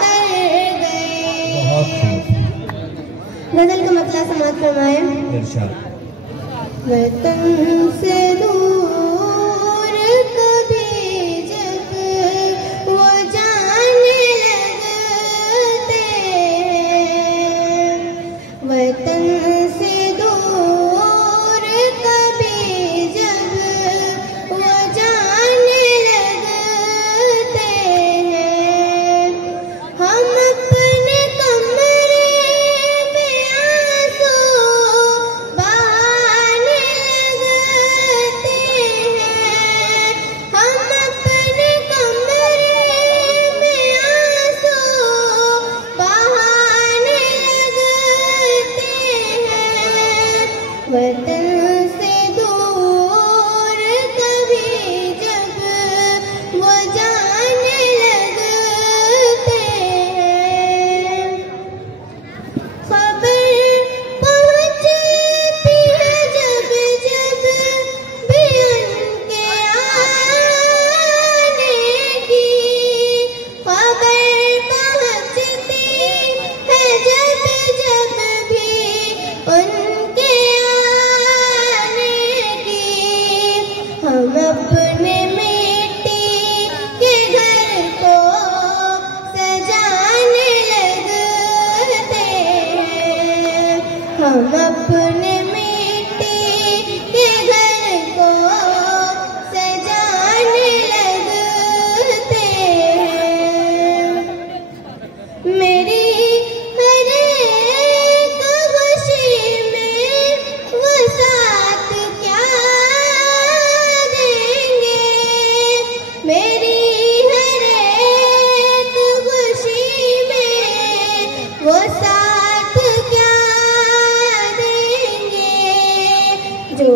कर गए। बहुत गजल का मतलब समाप्त फरमाए। वतन से दूर कभी जब वो जाने लगते हैं, वतन से दूर कभी जब वो जाने लगते हैं, हम अपने कमरे में आंसू बहाने लगते हैं, हम अपने कमरे में आंसू बहाने लगते हैं, वतन से दूर कभी जब वो जाने लगते हैं। खबर पहुंचती है जब जब भी उनके आने की, खबर पहुंचती है जब जब भी उनके आने की। हम अपने मिट्टी के घर को सजाने लगते हैं, हम अपने मिट्टी के घर को सजाने लगते हैं। मेरी हर एक खुशी में वो साथ क्या देंगे, मेरी हर एक खुशी में वो साथ क्या देंगे, जो